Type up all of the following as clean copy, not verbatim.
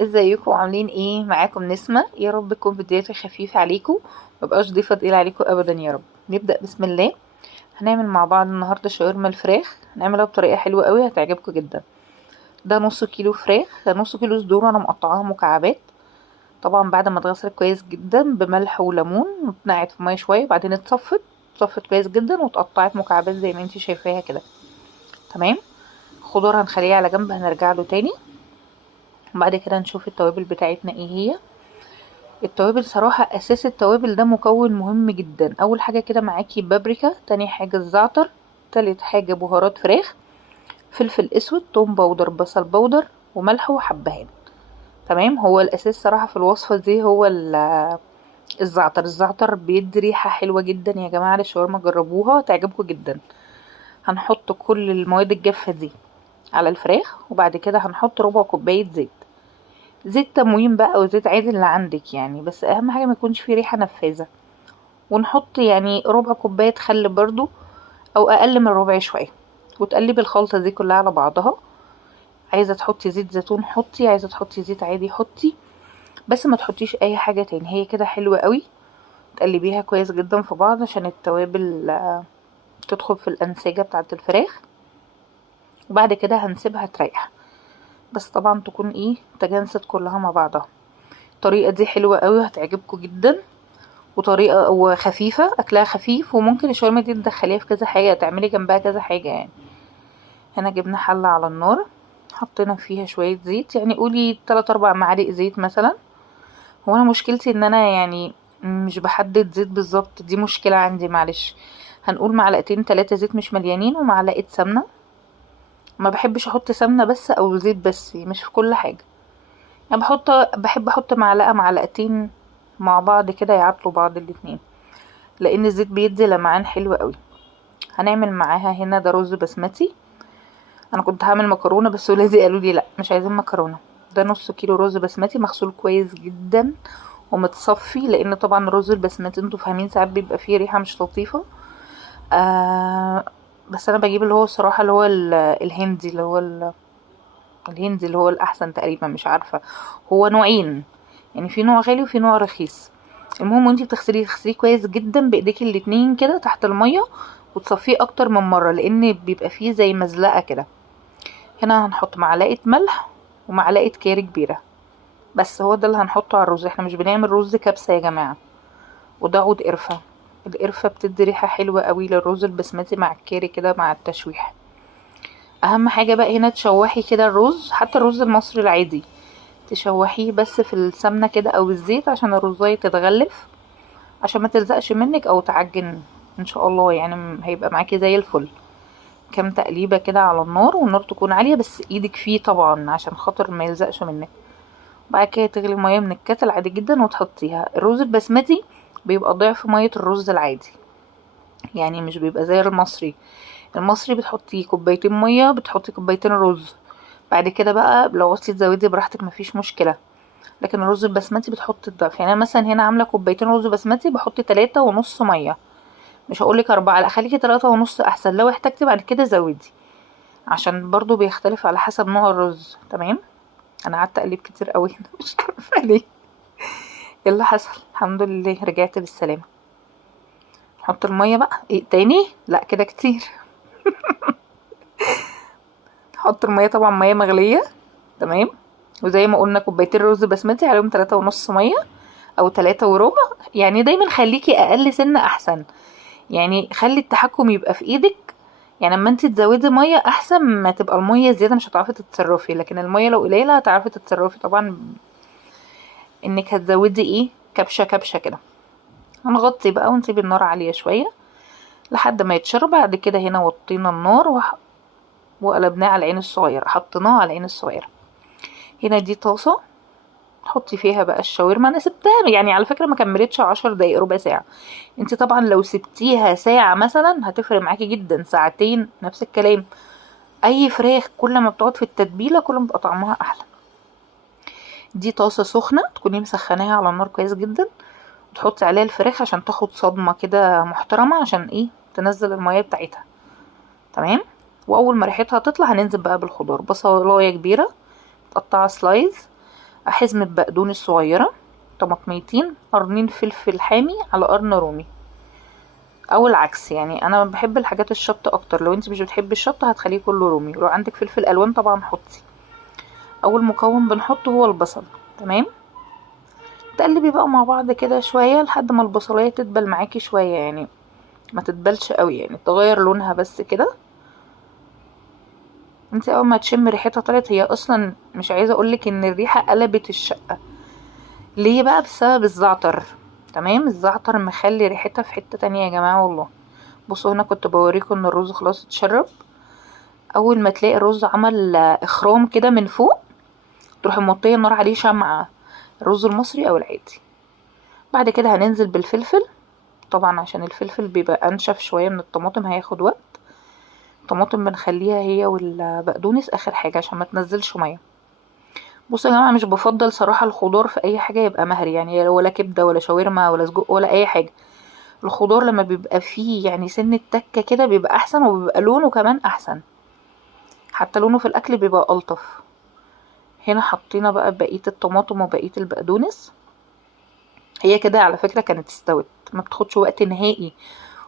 ازيكم عاملين ايه؟ معاكم نسمة. يا رب تكون فيديوهاتي خفيفة عليكم، مبقاش ضيفة تقيلة عليكم ابدا يا رب. نبدأ بسم الله. هنعمل مع بعض النهاردة شاورما الفراخ، هنعملها بطريقة حلوة قوي هتعجبكم جدا. ده نص كيلو فراخ، نص كيلو صدور انا مقطعاها مكعبات. طبعا بعد ما اتغسلت كويس جدا بملح وليمون واتنقعت في ميه شوية، بعدين اتصفت كويس جدا واتقطعت مكعبات زي ما انتي شايفاها كده. تمام. خضار هنخليه على جنب، هنرجع له تاني. وبعد كده نشوف التوابل بتاعتنا ايه هي. التوابل صراحة اساس التوابل ده مكون مهم جدا. اول حاجة كده معاكي بابريكا، تاني حاجة الزعتر، تالت حاجة بهارات فراخ، فلفل اسود، توم باودر، بصل باودر، وملح وحبهان. تمام. هو الاساس صراحة في الوصفة دي هو الزعتر بيدي ريحة حلوة جدا يا جماعة للشاورما، جربوها تعجبكم جدا. هنحط كل المواد الجافة دي على الفراخ، وبعد كده هنحط ربع كوباية زيت. زيت تموين بقى او زيت عادي اللي عندك يعني، بس اهم حاجة ما يكونش فيه ريحة نفاذة. ونحط يعني ربع كوباية خل برضو، او اقل من ربع شوية. وتقلبي الخلطة دي كلها على بعضها. عايزة تحطي زيت زيتون حطي، عايزة تحطي زيت عادي حطي، بس ما تحطيش اي حاجة تاني. هي كده حلوة قوي. تقلبيها كويس جدا في بعض عشان التوابل تدخل في الانسجة بتاعة الفراخ. وبعد كده هنسيبها تريح، بس طبعا تكون تجانست كلها مع بعضها. الطريقة دي حلوة قوي وهتعجبكم جدا، وطريقة وخفيفة، اكلها خفيف، وممكن الشاورما دي تدخليها في كذا حاجة، تعملي جنبها كذا حاجة يعني. هنا جبنا حلة على النار، حطينا فيها شوية زيت، يعني قولي 3 4 معالق زيت مثلا. هو انا مشكلتي ان انا يعني مش بحدد زيت بالظبط، دي مشكلة عندي معلش. هنقول معلقتين 3 زيت مش مليانين، ومعلقة سمنة. ما بحبش احط سمنة بس او زيت بس، مش في كل حاجة. يعني بحب احط معلقة معلقتين مع بعض كده يعطلوا بعض الاتنين، لان الزيت بيدي لمعان حلو قوي. هنعمل معاها هنا ده رز بسمتي. انا كنت هعمل مكرونه بس ولادي قالوا لي لا مش عايزين مكرونه. ده نص كيلو رز بسمتي مغسول كويس جدا ومتصفي، لان طبعا الرز البسمتي انتوا فاهمين ساعات بيبقى فيه ريحه مش لطيفه. آه بس انا بجيب اللي هو الصراحه اللي هو الهندي، الهندي اللي هو الاحسن تقريبا، مش عارفه. هو نوعين يعني، في نوع غالي وفي نوع رخيص. المهم وانتي تغسليه كويس جدا بايديكي الاتنين كده تحت الميه، وتصفيه اكتر من مره لان بيبقى فيه زي مزلقه كده. هنا هنحط معلقه ملح ومعلقه كاري كبيره، بس هو ده اللي هنحطه على الرز. احنا مش بنعمل رز كبسه يا جماعه. وده عود قرفه. القرفه بتدي ريحه حلوه قوي للرز البسمتي مع الكاري كده مع التشويح. اهم حاجه بقى هنا تشوحي كده الرز، حتى الرز المصري العادي تشوحيه بس في السمنه كده او الزيت عشان الرزايه تتغلف، عشان ما تلزقش منك او تعجن. ان شاء الله يعني هيبقى معاكي زي الفل. كام تقليبه كده على النار، والنار تكون عاليه بس ايدك فيه طبعا عشان خاطر ما يلزقش منك. بعد كده تغلي ميه من الكتل عادي جدا وتحطيها. الرز البسمتي بيبقى ضعف ميه الرز العادي، يعني مش بيبقى زي المصري. المصري بتحطي كوبايتين ميه، بتحطي كوبايتين رز. بعد كده بقى لو عوزتي تزودي براحتك مفيش مشكله. لكن الرز البسمتي بتحطي الضعف. يعني انا مثلا هنا عامله كوبايتين رز بسمتي بحط 3.5 ميه. مش هقولك 4، لا خليكي 3.5 احسن، لو احتجتي بعد كده زودي، عشان برضو بيختلف على حسب نوع الرز. تمام. انا قعدت اقلب كتير قوي هنا مش عارفه ليه. ايه اللي حصل؟ الحمد لله رجعت بالسلامه. نحط الميه بقى ايه تاني؟ لا كده كتير. نحط الميه طبعا ميه مغليه. تمام. وزي ما قلنا كوبايتين رز بسمتي عليهم 3.5 ميه او 3 وربع. يعني دايما خليكي اقل سنه احسن، يعني خلي التحكم يبقى في ايدك. يعني اما انت تزودي ميه احسن ما تبقى الميه زياده مش هتعرفي تتصرفي، لكن الميه لو قليله هتعرفي تتصرفي طبعا. انك هتزودي كبشه كبشه كده. هنغطي بقى ونسيب النار عاليه شويه لحد ما يتشرب. بعد كده هنا وطينا النار وقلبناه على العين الصغيره، حطيناه على العين الصغيره. هنا دي طاسه حطي فيها بقى الشاورما. انا سبتها يعني على فكره ما كملتش 10 دقايق ربع ساعه. انت طبعا لو سبتيها ساعه مثلا هتفرق معاكي جدا، ساعتين نفس الكلام. اي فراخ كل ما بتقعد في التتبيله كل ما بيبقى طعمها احلى. دي طاسه سخنه تكوني مسخناها على النار كويس جدا، وتحطي عليها الفراخ عشان تاخد صدمه كده محترمه، عشان تنزل الميه بتاعتها. تمام. واول ما ريحتها تطلع هننزل بقى بالخضار. بصلايه كبيره تقطعها سلايز، حزمة بقدونس صغيرة، طماطميتين، قرنين فلفل حامي على قرن رومي، او العكس. يعني انا بحب الحاجات الشطة اكتر، لو انت مش بتحبي الشطة هتخليه كله رومي، ولو عندك فلفل الوان طبعا حطي. اول مكون بنحطه هو البصل. تمام. تقلبي بقى مع بعض كده شوية لحد ما البصلاية تدبل معاكي شوية، يعني ما تدبلش قوي، يعني تغير لونها بس كده. انت اول ما تشم ريحتها طلعت، هي اصلا مش عايزة اقولك ان الريحة قلبت الشقة. ليه بقى؟ بسبب الزعتر. تمام. الزعتر مخلي ريحتها في حتة تانية يا جماعة والله. بصوا هنا كنت بوريكم ان الرز خلاص اتشرب. اول ما تلاقي الرز عمل اخرام كده من فوق، تروحي موطيه النار عليه شمعة، الرز المصري او العادي. بعد كده هننزل بالفلفل، طبعا عشان الفلفل بيبقى انشف شوية من الطماطم هياخد وقت. الطماطم بنخليها هي والبقدونس اخر حاجة عشان ما تنزلش مية. بصوا يا جماعة، مش بفضل صراحة الخضار في اي حاجة يبقى مهري، يعني ولا كبدة ولا شاورما ولا سجق ولا اي حاجة. الخضار لما بيبقى فيه يعني سن التكة كده بيبقى احسن، وبيبقى لونه كمان احسن، حتى لونه في الاكل بيبقى الطف. هنا حطينا بقى بقية الطماطم وبقية البقدونس. هي كده على فكرة كانت استوت، ما بتاخدش وقت نهائي،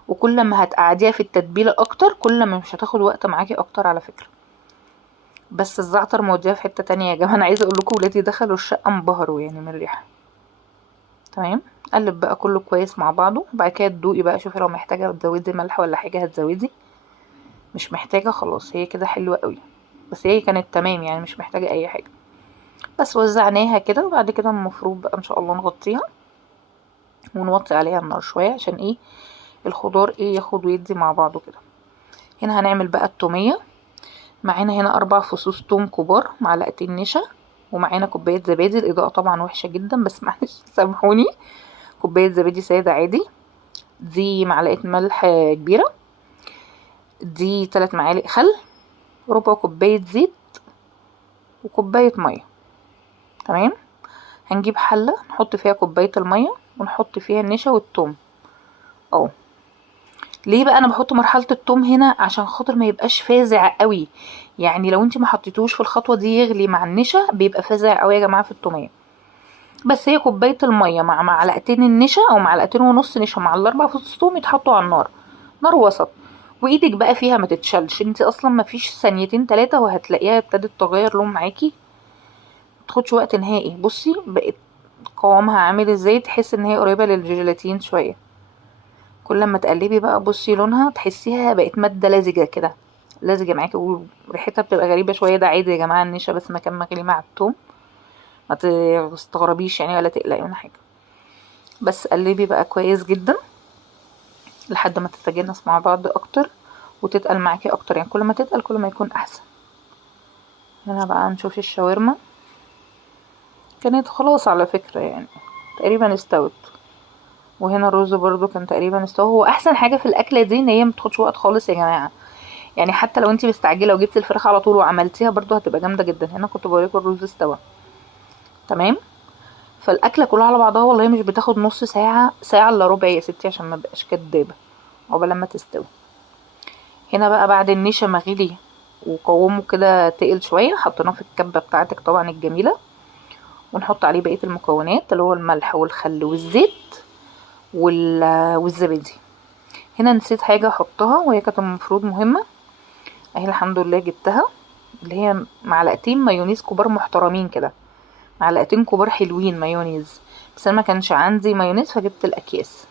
وكل ما هتقعديها في التتبيلة اكتر كل ما مش هتاخد وقت معاكي اكتر على فكرة. بس الزعتر موديها في حتة تانية يا جماعة. انا عايزة اقول لكم ولادي دخلوا الشقة انبهروا يعني من الريحة. تمام. قلب بقى كله كويس مع بعضه، وبعد كده تدوقي بقى، شوفي لو محتاجة تزودي ملح ولا حاجة هتزودي، مش محتاجة خلاص هي كده حلوة قوي. بس هي كانت تمام يعني مش محتاجة اي حاجة. بس وزعناها كده، وبعد كده المفروض بقى ان شاء الله نغطيها ونوطي عليها النار شوية عشان ايه؟ الخضار ايه ياخد ويدي مع بعضه كده. هنا هنعمل بقى التومية. معانا هنا 4 فصوص توم كبار، معلقتين نشا، ومعانا كوباية زبادي. الإضاءة طبعا وحشة جدا بس معلش سامحوني. كوباية زبادي سادة عادي. دي معلقة ملح كبيرة. دي 3 معالق خل، ربع كوباية زيت، وكوباية مية. تمام. هنجيب حلة نحط فيها كوباية المية، ونحط فيها النشا والثوم. اه. ليه بقى انا بحط مرحلة الثوم هنا؟ عشان خاطر ما يبقاش فازع قوي. يعني لو انت ما حطيتوش في الخطوة دي يغلي مع النشا بيبقى فازع قوي يا جماعة في التومية. بس هي كوباية المية مع معلقتين النشا او معلقتين ونص نشا مع ال4 فصوص ثوم يتحطوا على النار، نار وسط. وايدك بقى فيها ما تتشلش، انت اصلا ما فيش ثانيتين 3 وهتلاقيها ابتدت تغير لون معاكي، متاخدش وقت نهائي. بصي بقت قوامها عامل ازاي، تحس ان هي قريبة للجيلاتين شوية. كل ما تقلبي بقى بصي لونها تحسيها بقت مادة لزجة كده، لزجة معاكي، وريحتها بتبقى غريبة شوية. ده عادي يا جماعة، النشا بس مكان مغلي مع التوم، ما تستغربيش يعني ولا تقلقي من حاجة. بس قلبي بقى كويس جدا لحد ما تتجانس مع بعض اكتر وتتقل معاكي اكتر، يعني كل ما تتقل كل ما يكون احسن. هنا بقى نشوف الشاورما. كانت خلاص على فكرة يعني تقريبا استوت. وهنا الرز برضو كان تقريبا استوى. هو احسن حاجة في الاكلة دي ان هي متاخدش وقت خالص يا جماعة، يعني حتى لو انتي مستعجله وجبتي الفراخ على طول وعملتيها برضو هتبقى جامده جدا. هنا كنت بوريكم الرز استوى. تمام. فالاكله كلها على بعضها والله مش بتاخد نص ساعه، ساعه الا ربع يا ستي، عشان ما بقاش كدابه عقبال لما تستوي. هنا بقى بعد النشا ما غلي وقوامه كده تقل شويه، حطيناه في الكبه بتاعتك طبعا الجميله، ونحط عليه بقيه المكونات اللي هو الملح والخل والزيت والزبادي. هنا نسيت حاجه احطها وهي كانت المفروض مهمه، اهي الحمد لله جبتها، اللي هي معلقتين مايونيز كبار محترمين كده، معلقتين كبار حلوين مايونيز، بس انا ما كانش عندي مايونيز فجبت الاكياس.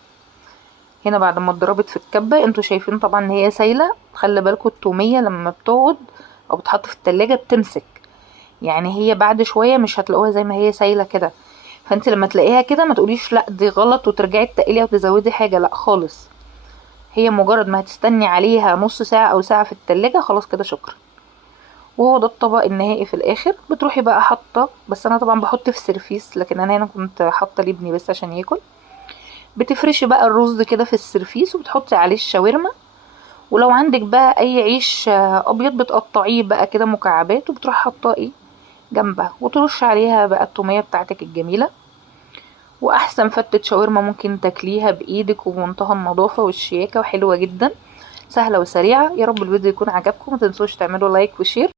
هنا بعد ما اتضربت في الكبه، انتوا شايفين طبعا ان هي سايله. خلي بالكم التوميه لما بتقعد او بتحط في التلاجة بتمسك، يعني هي بعد شويه مش هتلاقوها زي ما هي سايله كده. فانت لما تلاقيها كده ما تقوليش لا دي غلط وترجعي تقلي او تزودي حاجه، لا خالص. هي مجرد ما هتستني عليها نص ساعه او ساعه في التلاجة خلاص كده شكرا. وهو ده الطبق النهائي في الاخر. بتروحي بقى حاطه، بس انا طبعا بحط في سيرفيس، لكن انا هنا كنت حاطه لابني بس عشان ياكل. بتفرشي بقى الرز كده في السيرفيس وبتحطي عليه الشاورما، ولو عندك بقى اي عيش ابيض بتقطعيه بقى كده مكعبات وبتروحي حاطاه ايه جنبها، وترش عليها بقى التوميه بتاعتك الجميله. واحسن فتة شاورما ممكن تاكليها بايدك وبمنتهى النظافه والشياكه، وحلوه جدا، سهله وسريعه. يا رب الفيديو يكون عجبكم، ما تنسوش تعملوا لايك وشير،